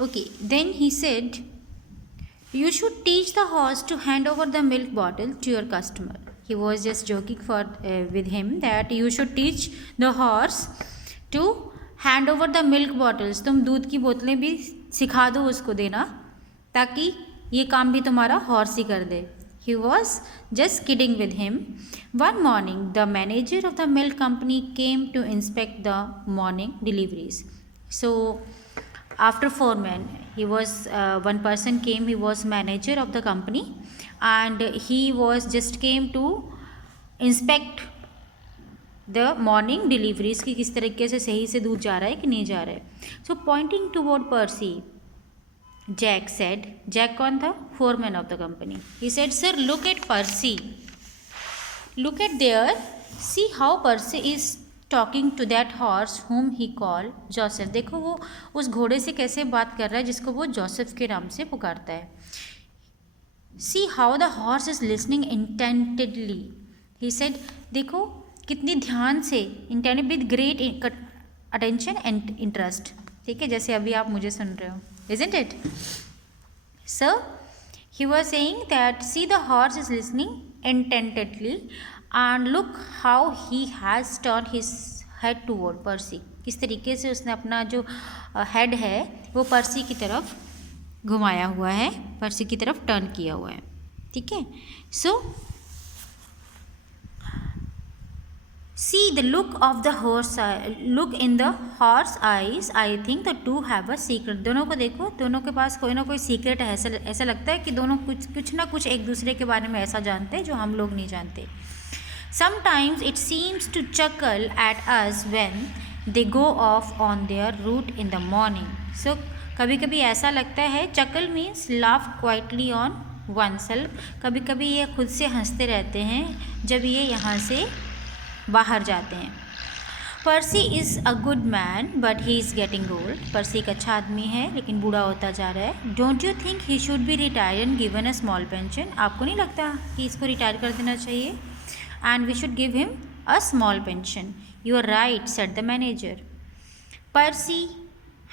Okay, then he said, you should teach the horse to hand over the milk bottle to your customer. He was just joking with him that you should teach the horse to hand over the milk bottles. तुम दूध की बोतलें भी सिखा दो उसको देना, ताकि ये काम भी तुम्हारा हॉर्स ही कर दे. He was just kidding with him. One morning, the manager of the milk company came to inspect the morning deliveries. So after 4 men, he was one person came. He was manager of the company, and he was just came to inspect the morning deliveries कि किस तरीके से सही से दूध जा रहा है कि नहीं जा रहा है. So pointing toward Percy, Jack said, Jack कौन था? Foreman of the company. He said, sir, look at Percy. Look at there. See how Percy is talking to that horse whom he called Joseph. देखो वो उस घोड़े से कैसे बात कर रहा है जिसको वो जोसेफ के नाम से पुकारता है. See how the horse is listening intently. He said, देखो कितनी ध्यान से, intently with great attention and interest. ठीक है, जैसे अभी आप मुझे सुन रहे हो. Isn't it? So he was saying that see the horse is listening intently and look how he has turned his head toward Percy. किस तरीके से उसने अपना जो हेड है वो पर्सी की तरफ घुमाया हुआ है, पर्सी की तरफ टर्न किया हुआ है. ठीक है. सो see the look of the horse, look in the horse eyes. I think the two have a secret. दोनों को देखो, दोनों के पास कोई ना कोई सीक्रेट है. ऐसा लगता है कि दोनों कुछ ना कुछ एक दूसरे के बारे में ऐसा जानते हैं जो हम लोग नहीं जानते. Sometimes it seems to chuckle at us when they go off on their route in the morning. So कभी कभी ऐसा लगता है, chuckle means laugh quietly on oneself. कभी कभी ये खुद से हंसते रहते हैं जब ये यहाँ से बाहर जाते हैं. Percy is a good man but he is getting old. Percy एक अच्छा आदमी है लेकिन बूढ़ा होता जा रहा है. Don't you think he should be retire and given a small pension. आपको नहीं लगता कि इसको रिटायर कर देना चाहिए? And we should give him a small pension. You are right, said the manager. Percy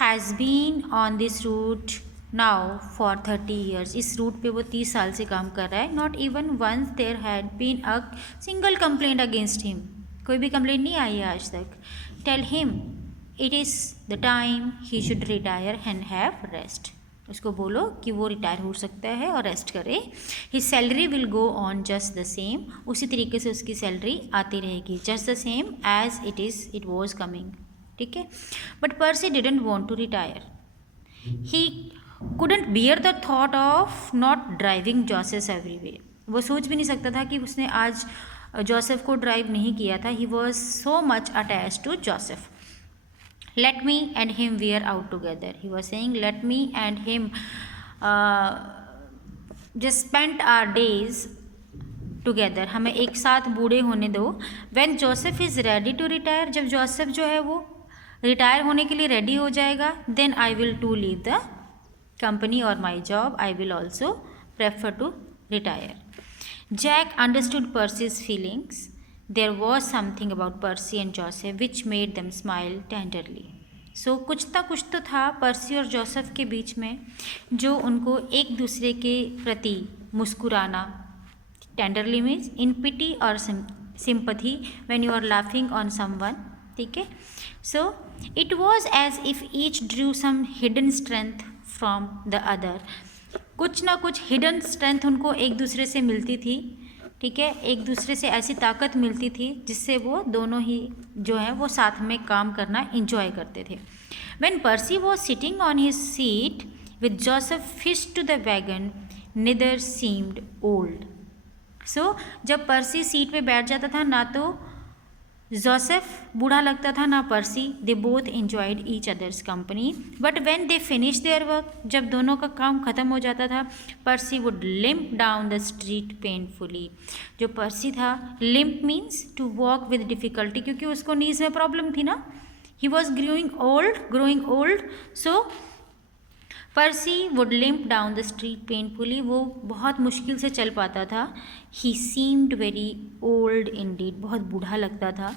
has been on this route now for 30 years. इस route पे वो 30 साल से काम कर रहा है. Not even once there had been a single complaint against him. कोई भी कंप्लेंट नहीं आई है आज तक. Tell him it is the time he should retire and have rest. उसको बोलो कि वो रिटायर हो सकता है और रेस्ट करे. His salary will go on just the same. उसी तरीके से उसकी सैलरी आती रहेगी, just the same as it was coming. ठीक है. But Percy didn't want to retire. He couldn't bear the thought of not driving Joseph everywhere. वो सोच भी नहीं सकता था कि उसने आज जोसेफ को ड्राइव नहीं किया था. He was so much attached to Joseph. Let me and him we are out together. He was saying let me and him just spend our days together. हमें एक साथ बूढ़े होने दो. When Joseph is ready to retire. जब Joseph जो है वो रिटायर होने के लिए रेडी हो जाएगा, then I will to leave the company or my job. I will also prefer to retire. Jack understood Percy's feelings. There was something about Percy and Joseph which made them smile tenderly. So कुछ तो था पर्सी और Joseph के बीच में जो उनको एक दूसरे के प्रति मुस्कुराना. tenderly means in pity or sympathy when you are laughing on someone. ठीक है. So it was as if each drew some hidden strength from the other. कुछ ना कुछ हिडन स्ट्रेंथ उनको एक दूसरे से मिलती थी. ठीक है. एक दूसरे से ऐसी ताकत मिलती थी जिससे वो दोनों ही जो है वो साथ में काम करना इंजॉय करते थे. When Percy was sitting on his seat with Joseph fish to the wagon neither seemed old. So जब पर्सी सीट पे बैठ जाता था ना तो जोसेफ बूढ़ा लगता था ना Percy. They both enjoyed each others company. But when they finish their work, जब दोनों का काम ख़त्म हो जाता था, Percy would limp down the street painfully. जो पर्सी था, limp means to walk with difficulty, क्योंकि उसको नीज में प्रॉब्लम थी ना. He was growing old. So Percy would limp down the street painfully. वो बहुत मुश्किल से चल पाता था. He seemed very old indeed. बहुत बूढ़ा लगता था.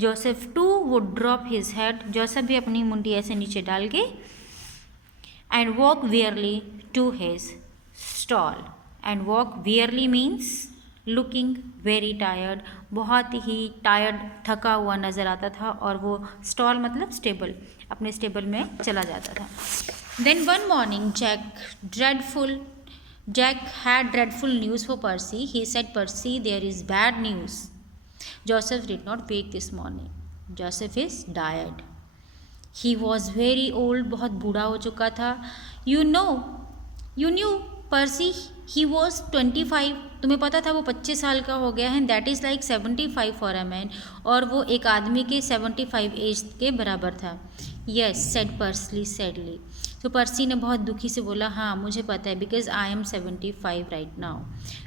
Joseph too would drop his head. Joseph भी अपनी मुंडी ऐसे नीचे डाल के and walked wearily to his stall. And walk wearily means looking very tired, बहुत ही टायर्ड थका हुआ नज़र आता था, और वो स्टॉल मतलब स्टेबल, अपने स्टेबल में चला जाता था. Then one morning Jack had dreadful news for Percy. He said, Percy, there is bad news. Joseph did not wake this morning. Joseph is died. He was very old, बहुत बूढ़ा हो चुका था. You knew Percy, he was 25. तुम्हें पता था वो 25 साल का हो गया है. That is like 75 for a man. और वो एक आदमी के 75 एज के बराबर था. Yes, said Percy sadly. तो पर्सी ने बहुत दुखी से बोला, हाँ मुझे पता है, because I am 75 right now.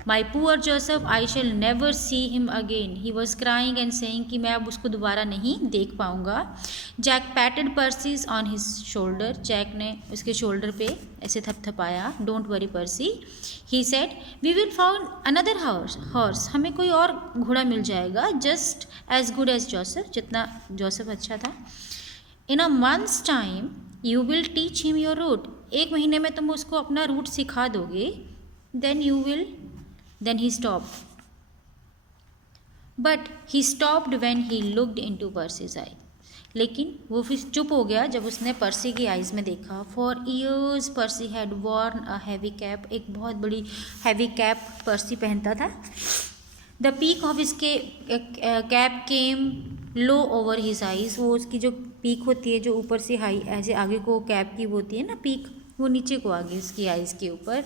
My poor Joseph, I shall never see him again. He was crying and saying कि मैं अब उसको दोबारा नहीं देख पाऊँगा. Jack patted Percy's on his shoulder. Jack ने उसके शोल्डर पे ऐसे थपथपाया. Don't worry Percy, he said, we will found another horse. हमें कोई और घोड़ा मिल जाएगा, just as good as Joseph, जितना जोसेफ अच्छा था. इन a month's time you will teach him your route. एक महीने में तुम उसको अपना रूट सिखा दोगे. Then he stop. But he stopped when he looked into Percy's eye. लेकिन वो फिर चुप हो गया जब उसने पर्सी की आइज़ में देखा. For years Percy had worn a heavy cap. एक बहुत बड़ी हैवी कैप पर्सी पहनता था. The peak of his cap came low over his eyes. वो उसकी जो पीक होती है, जो ऊपर से हाई ऐसे आगे को कैप की होती है ना पीक, वो नीचे को आ गई उसकी आइज़ के ऊपर.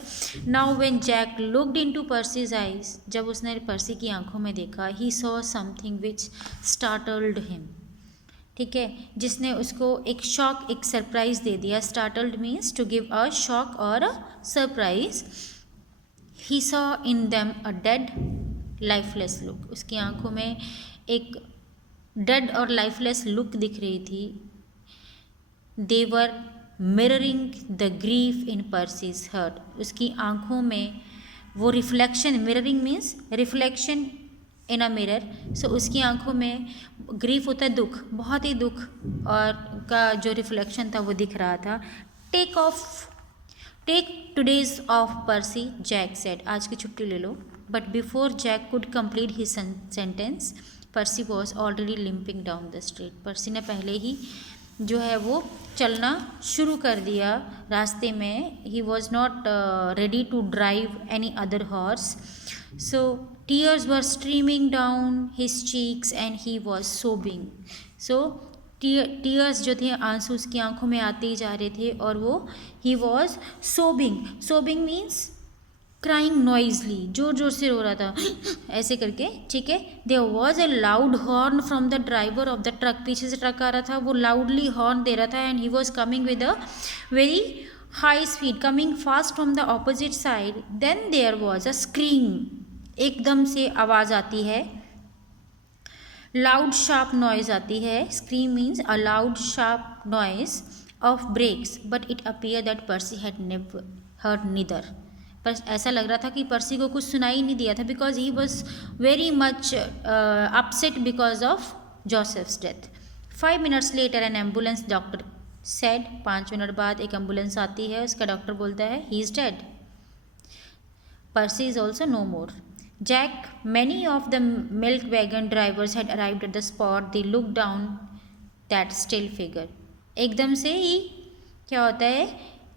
Now when Jack looked into Percy's eyes, जब उसने पर्सी की आंखों में देखा, he saw something which startled him. ठीक है, जिसने उसको एक शॉक, एक सरप्राइज़ दे दिया. Startled means to give a shock और a surprise. He saw in them a dead lifeless look. उसकी आंखों में एक डेड और लाइफलेस लुक दिख रही थी. They were mirroring the grief in Percy's heart. उसकी आंखों में वो reflection, mirroring means reflection in a mirror. So उसकी आंखों में ग्रीफ होता है दुख, बहुत ही दुख और का जो रिफ्लेक्शन था वो दिख रहा था. Take today's off Percy, Jack said. आज की छुट्टी ले लो. But before Jack could complete his sentence, Percy was already limping down the street. Percy ने पहले ही जो है वो चलना शुरू कर दिया रास्ते में. He was not ready to drive any other horse. So tears were streaming down his cheeks and he was sobbing. So tears जो थे, आंसू उसकी आंखों में आते ही जा रहे थे, और वो ही वॉज सोबिंग. सोबिंग मीन्स क्राइंग नॉइजली, जोर जोर से रो रहा था ऐसे करके. ठीक है. There was a loud horn from the driver of the truck. पीछे से ट्रक आ रहा था, वो लाउडली हॉर्न दे रहा था. And he was coming with a very high speed, coming fast from the opposite side. Then there was a scream. एकदम से आवाज़ आती है, लाउड शार्प नॉइज आती है. Scream means a loud sharp noise of brakes. But it appear that Percy had never heard neither. पर ऐसा लग रहा था कि पर्सी को कुछ सुनाई नहीं दिया था, because he was very much upset because of Joseph's death. 5 minutes later an ambulance doctor said. 5 minute बाद एक एम्बुलेंस आती है. उसका डॉक्टर बोलता है, he is dead. Percy is also no more. Jack, many of the milk wagon drivers had arrived at the spot. They look down that still figure. एकदम से ही क्या होता है,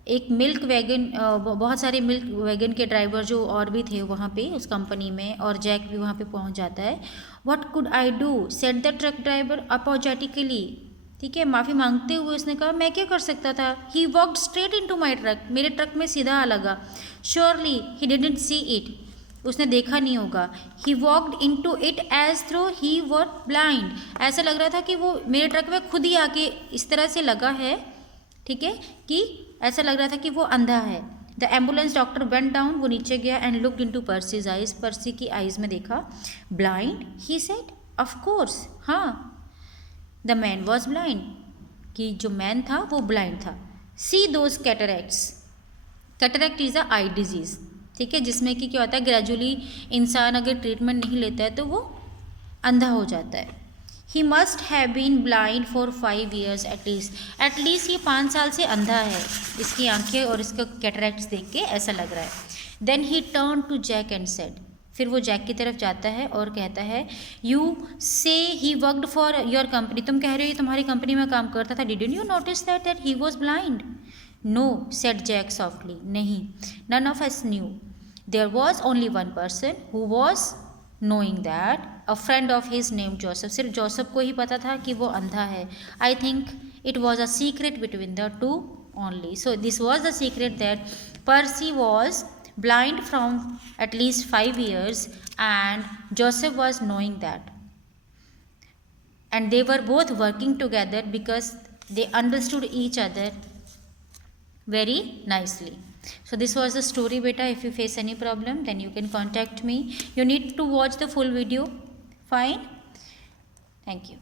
एक मिल्क वैगन, बहुत सारे मिल्क वैगन के ड्राइवर जो और भी थे वहाँ पे उस कंपनी में, और जैक भी वहाँ पे पहुँच जाता है. What could I do, said the truck driver apologetically. ठीक है, माफ़ी मांगते हुए उसने कहा, मैं क्या कर सकता था. He walked straight into my truck. मेरे ट्रक में सीधा आ लगा. Surely he didn't see it. उसने देखा नहीं होगा. He walked into it as though he were blind. ऐसा लग रहा था कि वो मेरे ट्रक में खुद ही आके इस तरह से लगा है. ठीक है, कि ऐसा लग रहा था कि वो अंधा है. The ambulance doctor went down. वो नीचे गया and looked into Percy's eyes. Percy की आइज में देखा. Blind, he said. Of course, हाँ. The man was blind. कि जो मैन था वो ब्लाइंड था. See those cataracts. Cataract is a eye disease. ठीक है, जिसमें कि क्या होता है, ग्रेजुअली इंसान अगर ट्रीटमेंट नहीं लेता है तो वो अंधा हो जाता है. He must have been blind for 5 years at least ये 5 साल से अंधा है, इसकी आंखें और इसका कैटरैक्ट्स देख के ऐसा लग रहा है। Then he turn to Jack and said, फिर वो जैक की तरफ जाता है और कहता है, यू से he worked for your company, तुम कह रहे हो ये तुम्हारी कंपनी में काम करता था, didn't you notice that he was blind? No said Jack softly, नहीं, none of us knew, there was only one person who was knowing that, a friend of his named Joseph, सिर्फ Joseph को ही पता था कि वो अंधा है। I think it was a secret between the two only. So this was the secret that Percy was blind from at least 5 years and Joseph was knowing that, and they were both working together because they understood each other very nicely. So this was the story beta. If you face any problem then you can contact me. You need to watch the full video. Fine. Thank you.